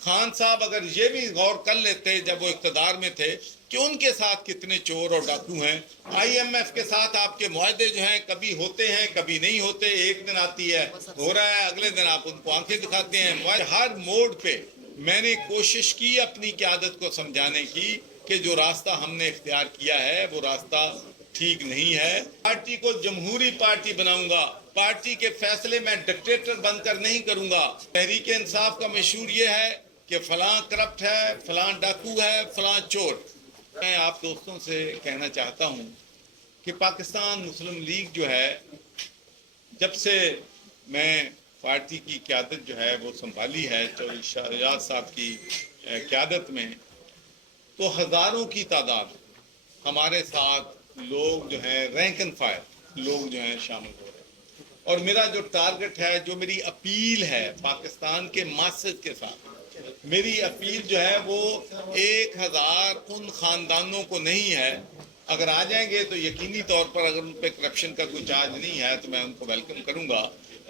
खान साहब अगर ये भी गौर कर लेते जब वो इक़्तिदार में थे कि उनके साथ कितने चोर और डाकू हैं। IMF के साथ आपके मुआहदे जो हैं कभी होते हैं कभी नहीं होते, एक दिन आती है हो रहा है, अगले दिन आप उनको आंखें दिखाते हैं। हर मोड़ पे मैंने कोशिश की अपनी क़यादत को समझाने की कि जो रास्ता हमने इख्तियार किया है वो रास्ता ठीक नहीं है। पार्टी को जमहूरी पार्टी बनाऊंगा, पार्टी के फैसले में डिक्टेटर बनकर नहीं करूंगा। तहरीक इंसाफ का मशहूर ये है कि फलां करप्ट है, फलां डाकू है, फलां चोर। मैं आप दोस्तों से कहना चाहता हूं कि पाकिस्तान मुस्लिम लीग जो है, जब से मैं पार्टी की क़यादत जो है वो संभाली है चौधरी शाहरियार साहब की क़यादत में, तो हज़ारों की तादाद हमारे साथ लोग जो हैं रैंक एंड फाइल लोग जो हैं शामिल हो रहे हैं। और मेरा जो टारगेट है, जो मेरी अपील है पाकिस्तान के मासद के साथ, मेरी अपील जो है वो 1000 उन ख़ानदानों को नहीं है। अगर आ जाएंगे तो यकीनी तौर पर अगर उन पर करप्शन का कोई चार्ज नहीं है तो मैं उनको वेलकम करूँगा,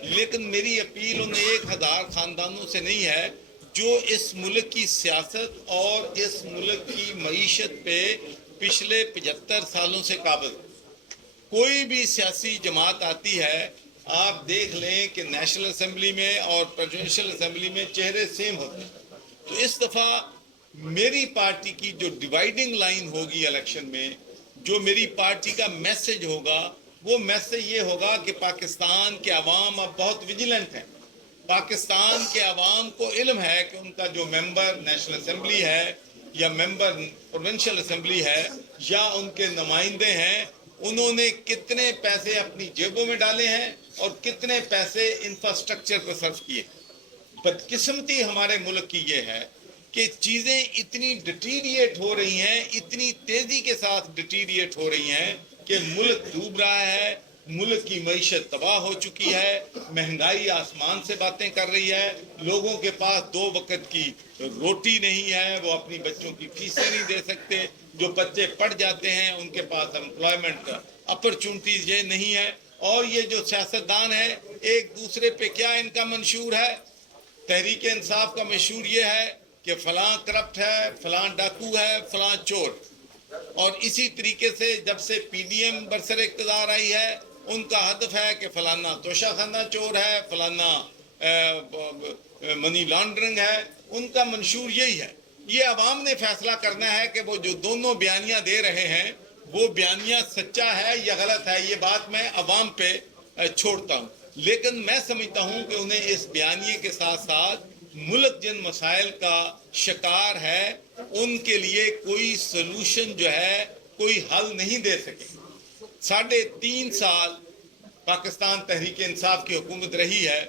लेकिन मेरी अपील उन 1000 ख़ानदानों से नहीं है जो इस मुल्क की सियासत और इस मुल्क की मईशत पे पिछले 75 सालों से काबिज। कोई भी सियासी जमात आती है, आप देख लें कि नेशनल असेंबली में और प्रेसिडेंशियल असेंबली में चेहरे सेम होते हैं। तो इस दफ़ा मेरी पार्टी की जो डिवाइडिंग लाइन होगी इलेक्शन में, जो मेरी पार्टी का मैसेज होगा, वो मैसेज ये होगा कि पाकिस्तान के अवाम अब बहुत विजिलेंट हैं। पाकिस्तान के अवाम को इल्म है कि उनका जो मेंबर नेशनल असेंबली है या मेंबर प्रोविंशियल असेंबली है या उनके नुमाइंदे हैं, उन्होंने कितने पैसे अपनी जेबों में डाले हैं और कितने पैसे इंफ्रास्ट्रक्चर पर सर्व किए। बदकिस्मती हमारे मुल्क की ये है कि चीज़ें इतनी डिटीरिएट हो रही हैं, इतनी तेज़ी के साथ डिटीरिएट हो रही हैं कि मुल्क डूब रहा है, मुल्क की मईशत तबाह हो चुकी है, महंगाई आसमान से बातें कर रही है, लोगों के पास 2 वक्त की रोटी नहीं है, वो अपनी बच्चों की फीसें नहीं दे सकते, जो बच्चे पढ़ जाते हैं उनके पास एम्प्लॉयमेंट अपॉर्चुनिटीज ये नहीं है। और ये जो सियासतदान है एक दूसरे पे क्या इनका मंशूर है, तहरीक इंसाफ का मशहूर ये है कि फलां करप्ट है, फलां डाकू है, फलां चोर। और इसी तरीके से जब से PDM बरसर इक़्तिदार आई है, उनका हदफ है कि फलाना तोशाखाना चोर है, फलाना मनी लॉन्ड्रिंग है, उनका मंशूर यही है। ये अवाम ने फैसला करना है कि वो जो दोनों बयानियाँ दे रहे हैं वो बयानियाँ सच्चा है या गलत है, ये बात मैं अवाम पे छोड़ता हूँ। लेकिन मैं समझता हूँ कि उन्हें इस बयानिए के साथ साथ मुल्क जिन मसाइल का शिकार है उनके लिए कोई सलूशन जो है, कोई हल नहीं दे सके। 3.5 साल पाकिस्तान तहरीक इंसाफ की हुकूमत रही है,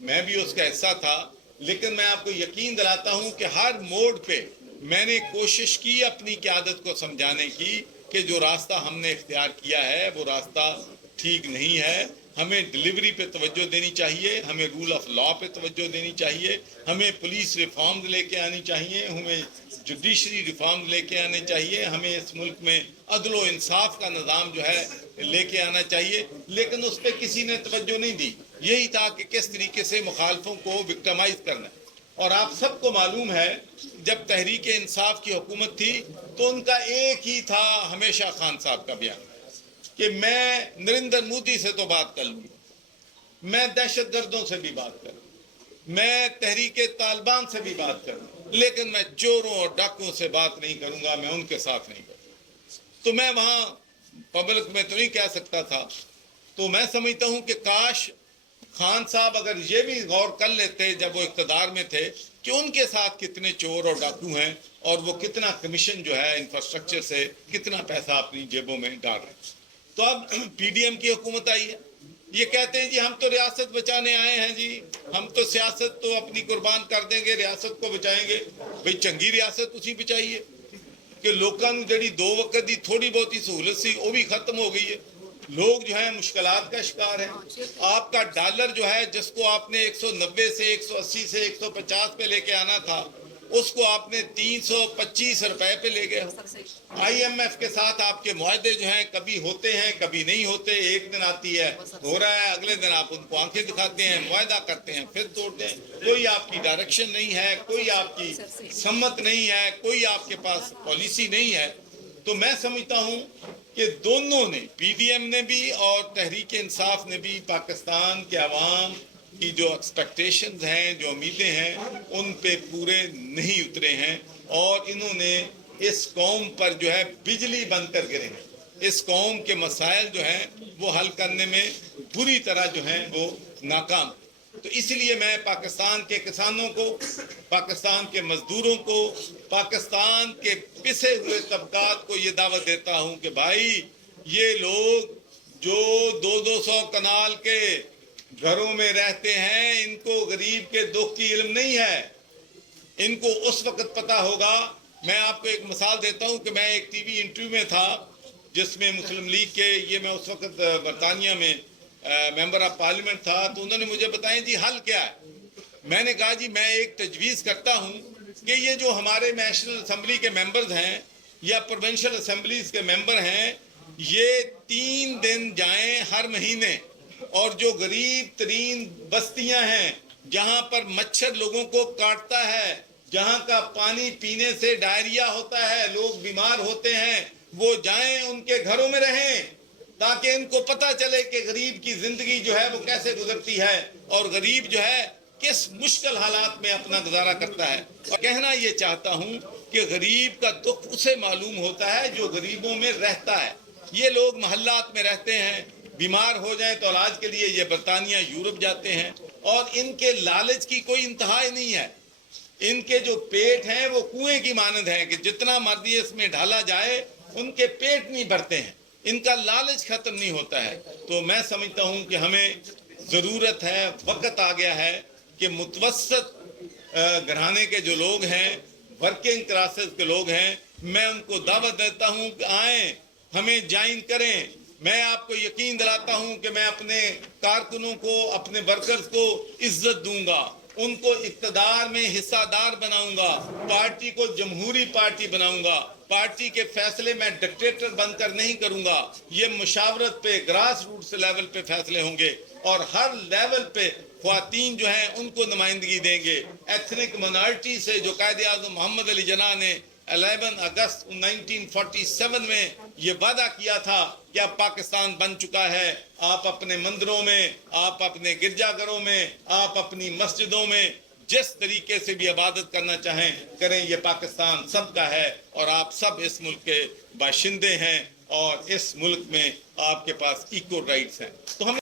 मैं भी उसका हिस्सा था, लेकिन मैं आपको यकीन दिलाता हूं कि हर मोड़ पे मैंने कोशिश की अपनी क़यादत को समझाने की कि जो रास्ता हमने इख्तियार किया है वो रास्ता ठीक नहीं है। हमें डिलीवरी पे तवज्जो देनी चाहिए, हमें रूल ऑफ लॉ पे तवज्जो देनी चाहिए, हमें पुलिस रिफॉर्म लेके आनी चाहिए, हमें जुडिशरी रिफॉर्म लेके आने चाहिए, हमें इस मुल्क में अदल व इंसाफ का निज़ाम जो है लेके आना चाहिए। लेकिन उस पर किसी ने तवज्जो नहीं दी। यही था कि किस तरीके से मुखालफों को विक्टिमाइज करना। और आप सबको मालूम है जब तहरीक इंसाफ की हुकूमत थी तो उनका एक ही था हमेशा खान साहब का बयान कि मैं नरेंद्र मोदी से तो बात कर लूँगा, मैं दहशत गर्दों से भी बात करूँ, मैं तहरीक तालिबान से भी बात करूँ, लेकिन मैं चोरों और डाकुओं से बात नहीं करूँगा, मैं उनके साथ नहीं करूँगा। तो मैं वहाँ पब्लिक में तो नहीं कह सकता था। तो मैं समझता हूँ कि काश खान साहब अगर ये भी गौर कर लेते जब वो इक़्तिदार में थे कि उनके साथ कितने चोर और डाकू हैं और वो कितना कमीशन जो है इंफ्रास्ट्रक्चर से कितना पैसा अपनी जेबों में डाल रहे हैं। तो अब PDM की हुकूमत आई है, ये कहते हैं जी हम तो रियासत बचाने आए हैं जी, हम तो सियासत तो अपनी कुर्बान कर देंगे, रियासत को बचाएंगे। भाई चंगी रियासत उसी बचाइए कि लोगों को जड़ी 2 वक्त की थोड़ी बहुत ही सहूलत सी वो भी खत्म हो गई है। लोग जो है मुश्किलात का शिकार है। आपका डॉलर जो है जिसको आपने 190 से 180 से 150 पे लेके आना था, اس کو آپ نے 325 روپے پہ لے گئے ہو۔ IMF کے ساتھ آپ کے معاہدے جو ہیں کبھی ہوتے ہیں کبھی نہیں ہوتے، ایک دن آتی ہے ہو رہا ہے، اگلے دن آپ ان کو آنکھیں دکھاتے ہیں، معاہدہ کرتے ہیں، پھر توڑتے ہیں۔ کوئی آپ کی ڈائریکشن نہیں ہے، کوئی آپ کی سمت نہیں ہے، کوئی آپ کے پاس پالیسی نہیں ہے۔ تو میں سمجھتا ہوں کہ دونوں نے، PDM نے بھی اور تحریک انصاف نے بھی، پاکستان کے عوام کی جو ایکسپیکٹیشنز ہیں، جو امیدیں ہیں، ان پہ پورے نہیں اترے ہیں، اور انہوں نے اس قوم پر جو ہے بجلی بند کر گرے ہیں۔ اس قوم کے مسائل جو ہیں وہ حل کرنے میں بری طرح جو ہیں وہ ناکام۔ تو اس لیے میں پاکستان کے کسانوں کو، پاکستان کے مزدوروں کو، پاکستان کے پسے ہوئے طبقات کو یہ دعوت دیتا ہوں کہ بھائی، یہ لوگ جو 200 کنال کے گھروں میں رہتے ہیں، ان کو غریب کے دکھ کی علم نہیں ہے۔ ان کو اس وقت پتا ہوگا۔ میں آپ کو ایک مثال دیتا ہوں کہ میں ایک ٹی وی انٹرویو میں تھا جس میں مسلم لیگ کے، یہ میں اس وقت برطانیہ میں ممبر آف پارلیمنٹ تھا، تو انہوں نے مجھے بتائیں جی حل کیا ہے۔ میں نے کہا جی میں ایک تجویز کرتا ہوں کہ یہ جو ہمارے نیشنل اسمبلی کے ممبرز ہیں یا پروونشل اسمبلیز کے ممبر ہیں، یہ 3 دن جائیں ہر مہینے، اور جو غریب ترین بستیاں ہیں جہاں پر مچھر لوگوں کو کاٹتا ہے، جہاں کا پانی پینے سے ڈائریا ہوتا ہے، لوگ بیمار ہوتے ہیں، وہ جائیں ان کے گھروں میں رہیں، تاکہ ان کو پتہ چلے کہ غریب کی زندگی جو ہے وہ کیسے گزرتی ہے، اور غریب جو ہے کس مشکل حالات میں اپنا گزارا کرتا ہے۔ اور کہنا یہ چاہتا ہوں کہ غریب کا دکھ اسے معلوم ہوتا ہے جو غریبوں میں رہتا ہے۔ یہ لوگ محلات میں رہتے ہیں، بیمار ہو جائیں تو علاج کے لیے یہ برطانیہ، یورپ جاتے ہیں، اور ان کے لالچ کی کوئی انتہا نہیں ہے۔ ان کے جو پیٹ ہیں وہ کنویں کی مانند ہیں کہ جتنا مرضی اس میں ڈھالا جائے ان کے پیٹ نہیں بھرتے ہیں، ان کا لالچ ختم نہیں ہوتا ہے۔ تو میں سمجھتا ہوں کہ ہمیں ضرورت ہے، وقت آ گیا ہے کہ متوسط گھرانے کے جو لوگ ہیں، ورکنگ کلاسز کے لوگ ہیں، میں ان کو دعوت دیتا ہوں کہ آئیں، ہمیں جوائن کریں۔ میں آپ کو یقین دلاتا ہوں کہ میں اپنے کارکنوں کو، اپنے ورکرز کو عزت دوں گا، ان کو اقتدار میں حصہ دار بناؤں گا، پارٹی کو جمہوری پارٹی بناؤں گا، پارٹی کے فیصلے میں ڈکٹیٹر بن کر نہیں کروں گا۔ یہ مشاورت پہ، گراس روٹس لیول پہ فیصلے ہوں گے، اور ہر لیول پہ خواتین جو ہیں ان کو نمائندگی دیں گے۔ ایتھنک منارٹی سے جو قائد اعظم محمد علی جناح نے 11 اگست 1947 میں یہ وعدہ کیا تھا کہ اب پاکستان بن چکا ہے، آپ اپنے مندروں میں، آپ اپنے گرجا گھروں میں، آپ اپنی مسجدوں میں جس طریقے سے بھی عبادت کرنا چاہیں کریں، یہ پاکستان سب کا ہے، اور آپ سب اس ملک کے باشندے ہیں، اور اس ملک میں آپ کے پاس ایکول رائٹس ہیں۔ تو ہم